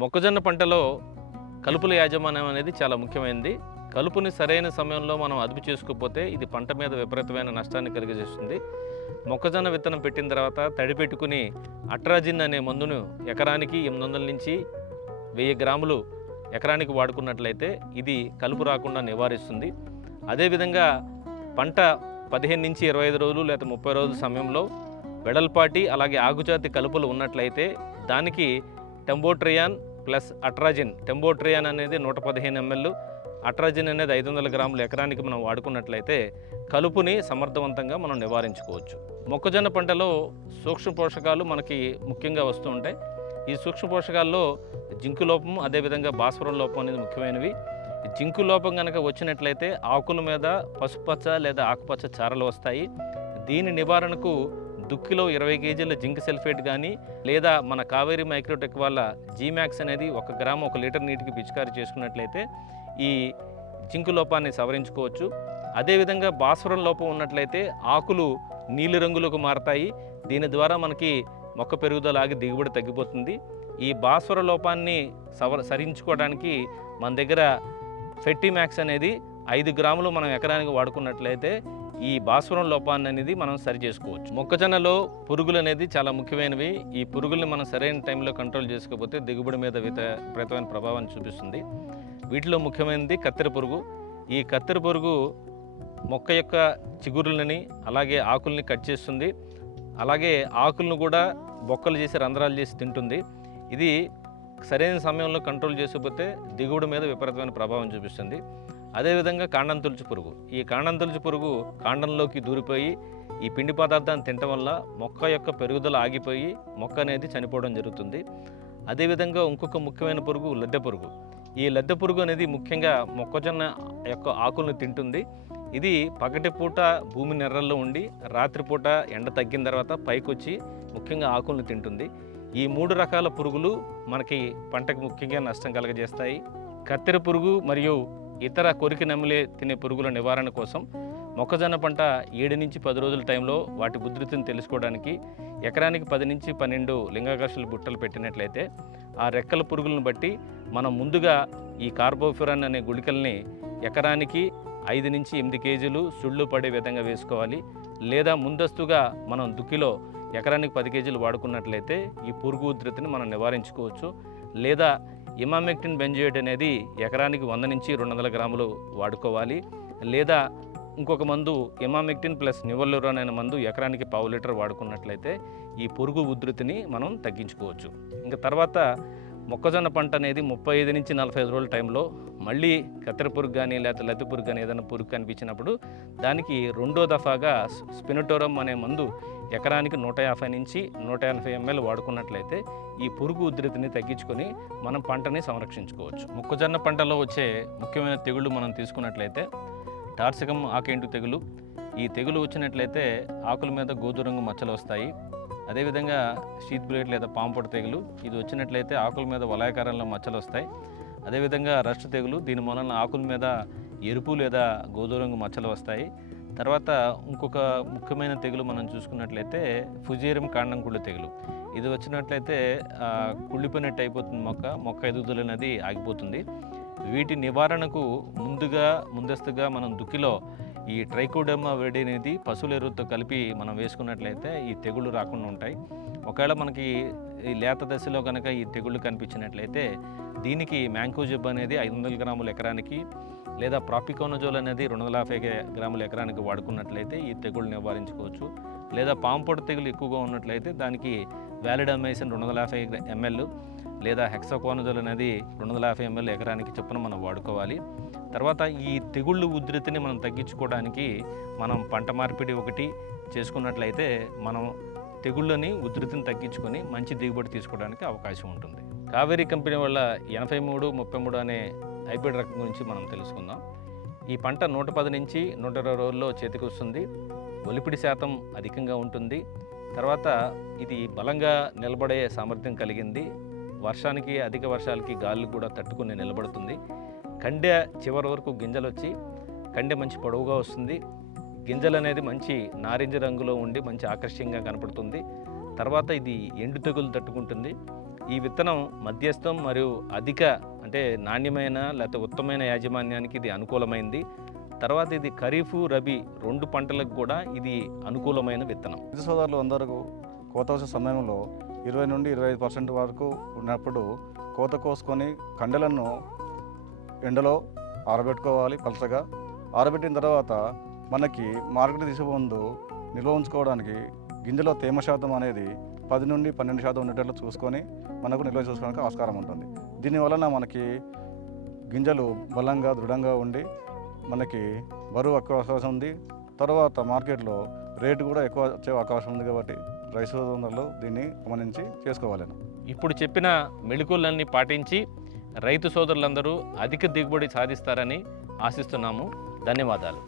మొక్కజొన్న పంటలో కలుపుల యాజమాన్యం అనేది చాలా ముఖ్యమైనది. కలుపుని సరైన సమయంలో మనం అదుపు చేసుకోకపోతే ఇది పంట మీద విపరీతమైన నష్టాన్ని కలిగజేస్తుంది. మొక్కజొన్న విత్తనం పెట్టిన తర్వాత తడి పెట్టుకుని అట్రాజిన్ అనే మందును ఎకరానికి 800 నుంచి 1000 గ్రాములు ఎకరానికి వాడుకున్నట్లయితే ఇది కలుపు రాకుండా నివారిస్తుంది. అదేవిధంగా పంట 15 నుంచి 25 రోజులు లేదా 30 రోజుల సమయంలో వెడల్పాటి అలాగే ఆకుజాతి కలుపులు ఉన్నట్లయితే దానికి టెంబోట్రియాన్ ప్లస్ అట్రాజిన్. టెంబోట్రియాన్ అనేది 115 ml, అట్రాజిన్ అనేది 500 గ్రాములు ఎకరానికి మనం వాడుకున్నట్లయితే కలుపుని సమర్థవంతంగా మనం నివారించుకోవచ్చు. మొక్కజొన్న పంటలో సూక్ష్మ పోషకాలు మనకి ముఖ్యంగా వస్తూ ఉంటాయి. ఈ సూక్ష్మ పోషకాల్లో జింకు లోపం అదేవిధంగా భాస్వరం లోపం అనేది ముఖ్యమైనవి. జింకు లోపం కనుక వచ్చినట్లయితే ఆకుల మీద పసుపచ్చ లేదా ఆకుపచ్చ చారలు వస్తాయి. దీని నివారణకు దుక్కిలో 20 కేజీల జింక్ సల్ఫేట్ కానీ లేదా మన కావేరీ మైక్రోటెక్ వాళ్ళ జీమాక్స్ అనేది 1 గ్రాము 1 లీటర్ నీటికి పిచికారీ చేసుకున్నట్లయితే ఈ జింకు లోపాన్ని సవరించుకోవచ్చు. అదేవిధంగా భాస్వరం లోపం ఉన్నట్లయితే ఆకులు నీలి రంగులకు మారతాయి. దీని ద్వారా మనకి మొక్క పెరుగుదల ఆగి దిగుబడి తగ్గిపోతుంది. ఈ భాస్వర లోపాన్ని సరించుకోవడానికి మన దగ్గర ఫెర్టిమాక్స్ అనేది 5 గ్రాములు మనం ఎకరానికి వాడుకున్నట్లయితే ఈ భాస్వరం లోపాన్ని అనేది మనం సరి చేసుకోవచ్చు. మొక్కజొన్నలో పురుగులు అనేది చాలా ముఖ్యమైనవి. ఈ పురుగుల్ని మనం సరైన టైంలో కంట్రోల్ చేసుకోకపోతే దిగుబడి మీద విపరీతమైన ప్రభావాన్ని చూపిస్తుంది. వీటిలో ముఖ్యమైనది కత్తెర పురుగు. ఈ కత్తెర పురుగు మొక్క యొక్క చిగురులని అలాగే ఆకుల్ని కట్ చేస్తుంది. అలాగే ఆకులను కూడా బొక్కలు చేసి రంధ్రాలు చేసి తింటుంది. ఇది సరైన సమయంలో కంట్రోల్ చేసుకోకపోతే దిగుబడి మీద విపరీతమైన ప్రభావం చూపిస్తుంది. అదేవిధంగా కాండం తొలుచు పురుగు. ఈ కాండం తొలుచు పురుగు కాండంలోకి దూరిపోయి ఈ పిండి పదార్థాన్ని తినటం వల్ల మొక్క యొక్క పెరుగుదల ఆగిపోయి మొక్క అనేది చనిపోవడం జరుగుతుంది. అదేవిధంగా ఇంకొక ముఖ్యమైన పురుగు లద్దె పురుగు. ఈ లద్దె పురుగు అనేది ముఖ్యంగా మొక్కజొన్న యొక్క ఆకులను తింటుంది. ఇది పగటిపూట భూమి నెర్రల్లో ఉండి రాత్రిపూట ఎండ తగ్గిన తర్వాత పైకి వచ్చి ముఖ్యంగా ఆకులను తింటుంది. ఈ 3 రకాల పురుగులు మనకి పంటకు ముఖ్యంగా నష్టం కలగజేస్తాయి. కత్తెర పురుగు మరియు ఇతర కొరికి నమిలే తినే పురుగుల నివారణ కోసం మొక్కజొన్న పంట 7 నుంచి 10 రోజుల టైంలో వాటి ఉధృతిని తెలుసుకోవడానికి ఎకరానికి 10 నుంచి 12 లింగాకర్షుల బుట్టలు పెట్టినట్లయితే ఆ రెక్కల పురుగులను బట్టి మనం ముందుగా ఈ కార్బోఫ్యూరాన్ అనే గుళికల్ని ఎకరానికి 5 నుంచి 8 కేజీలు సుళ్ళు పడే విధంగా వేసుకోవాలి. లేదా ముందస్తుగా మనం దుక్కిలో ఎకరానికి 10 కేజీలు వాడుకున్నట్లయితే ఈ పురుగు ఉధృతిని మనం నివారించుకోవచ్చు. లేదా ఇమామెక్టిన్ బెంజోయేట్ అనేది ఎకరానికి 100 నుంచి 200 గ్రాములు వాడుకోవాలి. లేదా ఇంకొక మందు ఇమామెక్టిన్ ప్లస్ నివల్లురాన్ అనే మందు ఎకరానికి 1/2 లీటర్ వాడుకున్నట్లయితే ఈ పురుగు ఉధృతిని మనం తగ్గించుకోవచ్చు. ఇంకా తర్వాత మొక్కజొన్న పంట అనేది 35 నుంచి 45 రోజుల టైంలో మళ్ళీ కత్తెర పురుగు కానీ లేకపోతే లద్దె పురుగు కానీ ఏదైనా పురుగు కనిపించినప్పుడు దానికి 2వ దఫాగా స్పినోటోరం అనే మందు ఎకరానికి 150 నుంచి 180 ml వాడుకున్నట్లయితే ఈ పురుగు ఉధృతిని తగ్గించుకొని మనం పంటని సంరక్షించుకోవచ్చు. మొక్కజొన్న పంటలో వచ్చే ముఖ్యమైన తెగుళ్ళు మనం తీసుకున్నట్లయితే టార్సికం ఆకేంటు తెగులు. ఈ తెగులు వచ్చినట్లయితే ఆకుల మీద గోధుమ రంగు మచ్చలు వస్తాయి. అదేవిధంగా షీత్ బ్లేడ్ లేదా పాంపొడ తెగులు. ఇది వచ్చినట్లయితే ఆకుల మీద వలయాకారంలో మచ్చలు వస్తాయి. అదేవిధంగా రస్ట్ తెగులు. దీని వలన ఆకుల మీద ఎరుపు లేదా గోధుమ రంగు మచ్చలు వస్తాయి. తర్వాత ఇంకొక ముఖ్యమైన తెగులు మనం చూసుకున్నట్లయితే ఫుజేరియం కాండం కుళ్ళు తెగులు. ఇది వచ్చినట్లయితే కుళ్ళిపోయినట్టు అయిపోతుంది మొక్క ఎదుగుదల అనేది ఆగిపోతుంది. వీటి నివారణకు ముందస్తుగా మనం దుక్కిలో ఈ ట్రైకోడర్మా విరిడి అనేది పశువుల ఎరువుతో కలిపి మనం వేసుకున్నట్లయితే ఈ తెగుళ్ళు రాకుండా ఉంటాయి. ఒకవేళ మనకి ఈ లేత దశలో కనుక ఈ తెగుళ్ళు కనిపించినట్లయితే దీనికి మ్యాంకోజెబ్ అనేది 500 గ్రాముల ఎకరానికి లేదా ప్రాపికోనజోల్ అనేది 250 గ్రాముల ఎకరానికి వాడుకున్నట్లయితే ఈ తెగుళ్ళు నివారించుకోవచ్చు. లేదా పాంపొడ తెగులు ఎక్కువగా ఉన్నట్లయితే దానికి వ్యాలిడమైసిన్ 250 ml లేదా హెక్సాకోనజోల్ అనేది 250 ml ఎకరానికి చొప్పున మనం వాడుకోవాలి. తర్వాత ఈ తెగుళ్ళు ఉధృతిని మనం తగ్గించుకోవడానికి మనం పంట మార్పిడి ఒకటి చేసుకున్నట్లయితే మనం తెగుళ్ళని ఉధృతిని తగ్గించుకొని మంచి దిగుబడి తీసుకోవడానికి అవకాశం ఉంటుంది. కావేరీ కంపెనీ వల్ల 83-33 అనే హైబ్రిడ్ రకం గురించి మనం తెలుసుకుందాం. ఈ పంట 110 నుంచి 120 రోజుల్లో చేతికి వస్తుంది. ఒలిపిడి శాతం అధికంగా ఉంటుంది. తర్వాత ఇది బలంగా నిలబడే సామర్థ్యం కలిగింది. వర్షానికి అధిక వర్షాలకి గాలి కూడా తట్టుకుని నిలబడుతుంది. కండె చివరి వరకు గింజలు వచ్చి కండె మంచి పొడవుగా వస్తుంది. గింజలు అనేది మంచి నారింజ రంగులో ఉండి మంచి ఆకర్షణీయంగా కనపడుతుంది. తర్వాత ఇది ఎండు తెగులు తట్టుకుంటుంది. ఈ విత్తనం మధ్యస్థం మరియు అధిక అంటే నాణ్యమైన లేకపోతే ఉత్తమమైన యాజమాన్యానికి ఇది అనుకూలమైంది. తర్వాత ఇది ఖరీఫ్, రబీ 2 పంటలకు కూడా ఇది అనుకూలమైన విత్తనం. రైతు సోదరులు అందరూ కోత వచ్చే సమయంలో 20 నుండి 25% వరకు ఉన్నప్పుడు కోత కోసుకొని కండెలను ఎండలో ఆరబెట్టుకోవాలి పలచగా. ఆరబెట్టిన తర్వాత మనకి మార్కెట్ తీసుకుపోందు నిల్వ ఉంచుకోవడానికి గింజలో తేమ శాతం అనేది 10 నుండి 12% ఉండేటట్లు చూసుకొని మనకు నిల్వ చూసుకోవడానికి ఆస్కారం ఉంటుంది. దీనివలన మనకి గింజలు బలంగా దృఢంగా ఉండి మనకి బరువు ఎక్కువ అవకాశం ఉంది. తర్వాత మార్కెట్లో రేటు కూడా ఎక్కువ వచ్చే అవకాశం ఉంది. కాబట్టి రైతు సోదరులు దీన్ని గమనించి చేసుకోవాలను. ఇప్పుడు చెప్పిన మెళుకువలన్నీ పాటించి రైతు సోదరులందరూ అధిక దిగుబడి సాధిస్తారని ఆశిస్తున్నాము. ధన్యవాదాలు.